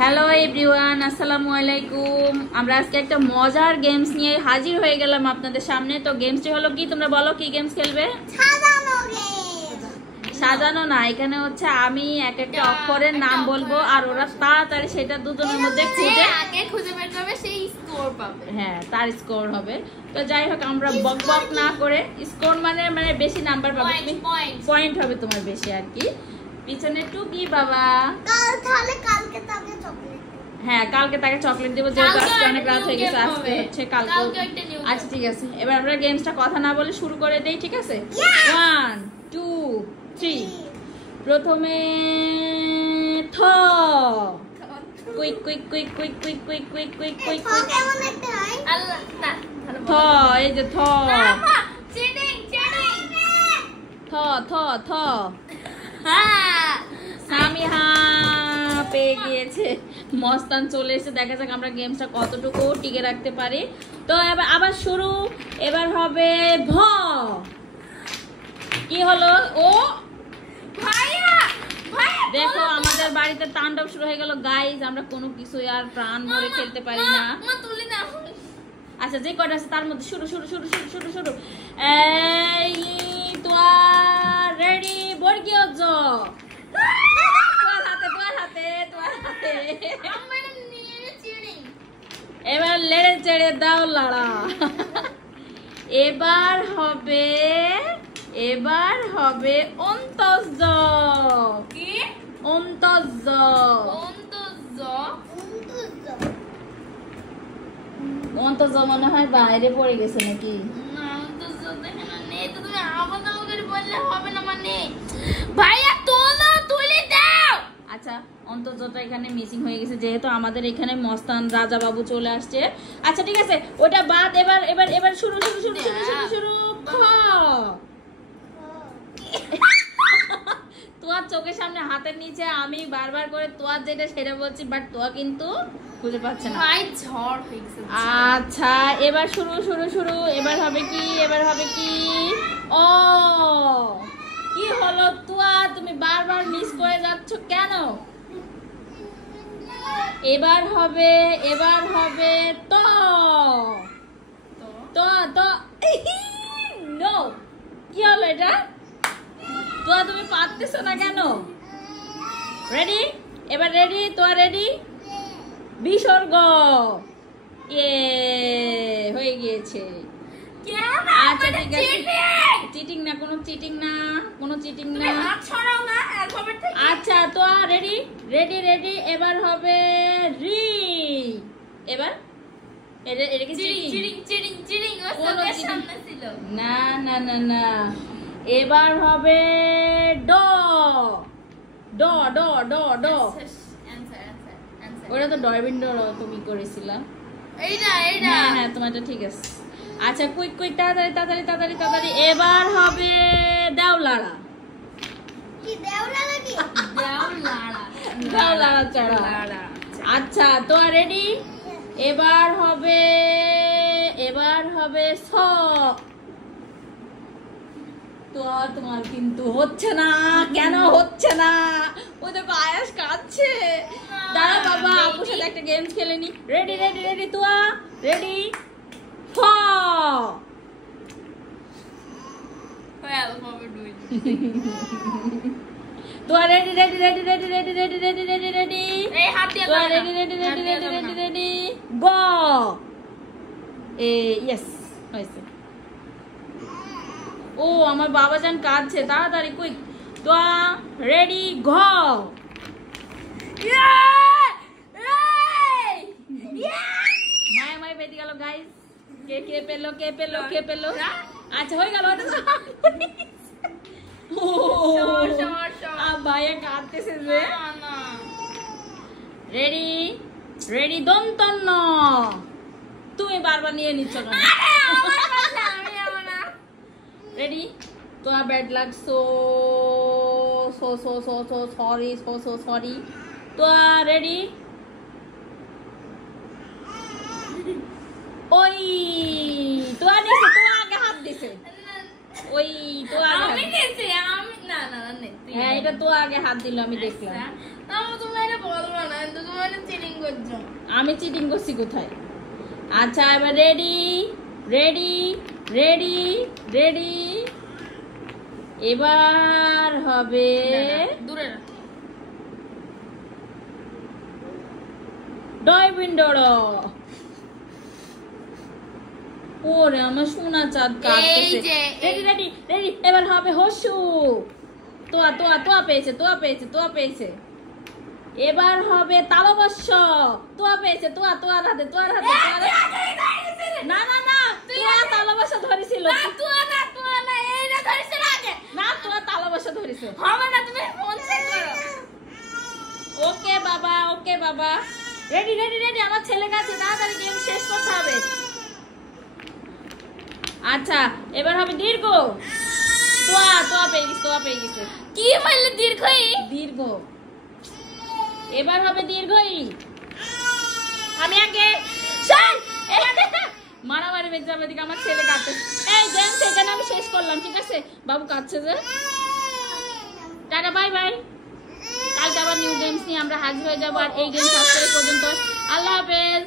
Hello everyone, আসসালামু আলাইকুম। আমরা আজকে একটা মজার গেমস নিয়ে হাজির হয়ে গেলাম আপনাদের সামনে। তো গেমসটি হলো কি, তোমরা বলো কি গেমস খেলবে? সাজানো না, এখানে হচ্ছে আমি এক একটা অক্ষরের নাম বলবো আর ওরা তাড়াতাড়ি সেটা দুজনের মধ্যে খুঁজে বের করবে, সেই স্কোর পাবে। হ্যাঁ, তার স্কোর হবে। তো যাই হোক, আমরা বক বক না করে, স্কোর মানে বেশি নাম্বার পাবে তুমি, পয়েন্ট হবে তোমার বেশি আর কি। পিছনে টুকি বাবা, হ্যাঁ কালকে তাকে চকলেট দেবো, যেহেতু আজকে অনেক রাত হয়ে গেছে, আজকে হচ্ছে কালকে। আচ্ছা ঠিক আছে, এবার আমরা গেমসটা কথা না বলে শুরু করে দেই, ঠিক আছে? 1 2 3। প্রথমে থ, quick quick quick quick quick quick quick quick quick quick থ, এই যে থ, থ থ থ। সামিহা পেয়ে গিয়েছে, মস্তান চলে এসে। দেখা যাক আমরা গেমসটা কতটুকু টিকে রাখতে পারি। তো এবার আবার শুরু, এবার হবে ভ। কি হলো? ও দেখো, আমাদের বাড়িতে তাণ্ডব শুরু হয়ে গেল গাইজ। আমরা কোনো কিছু আর প্রাণ ভরে খেলতে পারি না। আচ্ছা, যে কয়টা আছে তার মধ্যে শুরু শুরু শুরু শুরু শুরু শুরু। এই তোয়া রেডি, বর্গীয় জ, এবার লেড়ে চেড়ে দাও লাড়া। এবার হবে অন্তজ। কি? অন্তজ। অন্তজ মনে হয় বাইরে পড়ে গেছে নাকি? না, অন্তজ এখানে নেই তো, তুমি আলাদা করে বললে হবে না। মানে ভাইয়া তোলো, তুলে দাও। আচ্ছা, অন্তর্জটা এখানে মিসিং হয়ে গেছে, যেহেতু আমাদের এখানে মস্তান রাজা বাবু চলে আসছে। আচ্ছা ঠিক আছে, ওটা বাদ। এবার এবার এবার শুরু শুরু শুরু শুরু শুরু শুরু খ। তোয়ার চোখের সামনে হাতের নিচে আমি বারবার করে তোয়ার যেটা সেটা বলছি, বাট তোয়া কিন্তু খুঁজে পাচ্ছে না। ভাই ঝড় হয়ে গেছে। আচ্ছা, এবার শুরু শুরু শুরু। এবার হবে কি? ও কি হলো তোয়া, তুমি বারবার মিস করে যাচ্ছ কেন? এবার হবে তো তো তো। নো, কি হলো এটা? তো তুমি পারতেছো না কেন? রেডি? এবার রেডি? তো রেডি? বিসর্গ। হয়ে গিয়েছে। আচ্ছা ঠিক আছে, চিটিং না, কোনো চিটিং না, কোনো চিটিং না। আচ্ছা, তো রেডি রেডি রেডি। এবার হবে রি। এবার এটা কি চিড়িং না না না না। এবার হবে ড ড ড ড ড। ওটা তো ডরবিন ডর তুমি করেছিলা। হ্যাঁ, তোমারটা ঠিক আছে। আচ্ছা, কুইক কুইক, তাড়াতাড়ি তাড়াতাড়ি তাড়াতাড়ি তাড়াতাড়ি। এবার হবে দেওলাড়া। দেওলাড়া চড়া। আচ্ছা, তো রেডি? এবার হবে স। তো তোমার কিন্তু হচ্ছে না, কেন হচ্ছে না? ও দেখো আয়াস কাঁদছে। দাঁড়া বাবা, আপুর সাথে একটা গেমস খেলে নি। রেডি রেডি রেডি, তোয়া রেডি, ফ। তোয়া ready ready ready ready ready ready ready ready ready, তোয়া ready ready ready ready ready ready, গ। ইয়েস, হয়েছে। ও আমার বাবা জান কাঁদছে, তাড়াতাড়ি কুইক। তোয়া রেডি, ঘ। মায়া মায়া বেঁধে গেল গাইস। কে পেলো? আচ্ছা, হয়ে গেল। ভাইয়া কাঁদতেছে যে। রেডি রেডি, দন্তন্য। তুমি বারবার নিয়ে নিচ্ছ না। রেডি? তো ব্যাড লাগ, সরি। তো রেডি? ওই তো আগে হাত দিছে। ওই তো আগে হ্যাঁ, এটা তো আগে হাত দিল, আমি দেখলাম। তুমি এটা বলবো না, তুমি আমি চিটিং করছি কোথায়? আচ্ছা এবার রেডি রেডি রেডি রেডি। এবার হবে দূরে ডয়বিন্ডর। ওরে আমার সোনা চাঁদ কাটতেছে। Ready ready ready. এবার হবে হসু। তোয়া তোয়া তোয়া পেয়েছে তোয়া পেয়েছে তোয়া পেয়েছে। এবার হবে তালবস্য। তোয়া পেয়েছে তোয়া তোয়ার হাতে তোয়ার হাতে। না না না তোয়া তালবস্য ধরেছিল। না তোয়া না তোয়া না এইটা ধরেছিল আগে। না তোয়া তালবস্য ধরেছে। হবে না তুমি ফোন চেক করো। ওকে বাবা ওকে বাবা। Ready ready ready. আমার ছেলে কাছে তাড়াতাড়ি গেম শেষ করতে হবে। আচ্ছা এবার হবে দীর্ঘ। তোয়া তোয়া পেয়ে গেছে তোয়া পেয়ে গেছে। কি বললে দীর্ঘই? দীর্ঘ। এবার হবে দীর্ঘই। আমি আগে মারামারি বেঁচে যাবে দিকে আমার ছেলে কাটছে। এই গেম সেখানে আমি শেষ করলাম ঠিক আছে? বাবু কাটছে যে। Tata bye bye. কালকে আবার নিউ গেমস নিয়ে আমরা হাজির হয়ে যাবো। আর এই গেমস আজকে পর্যন্ত। আল্লাহ হাফেজ।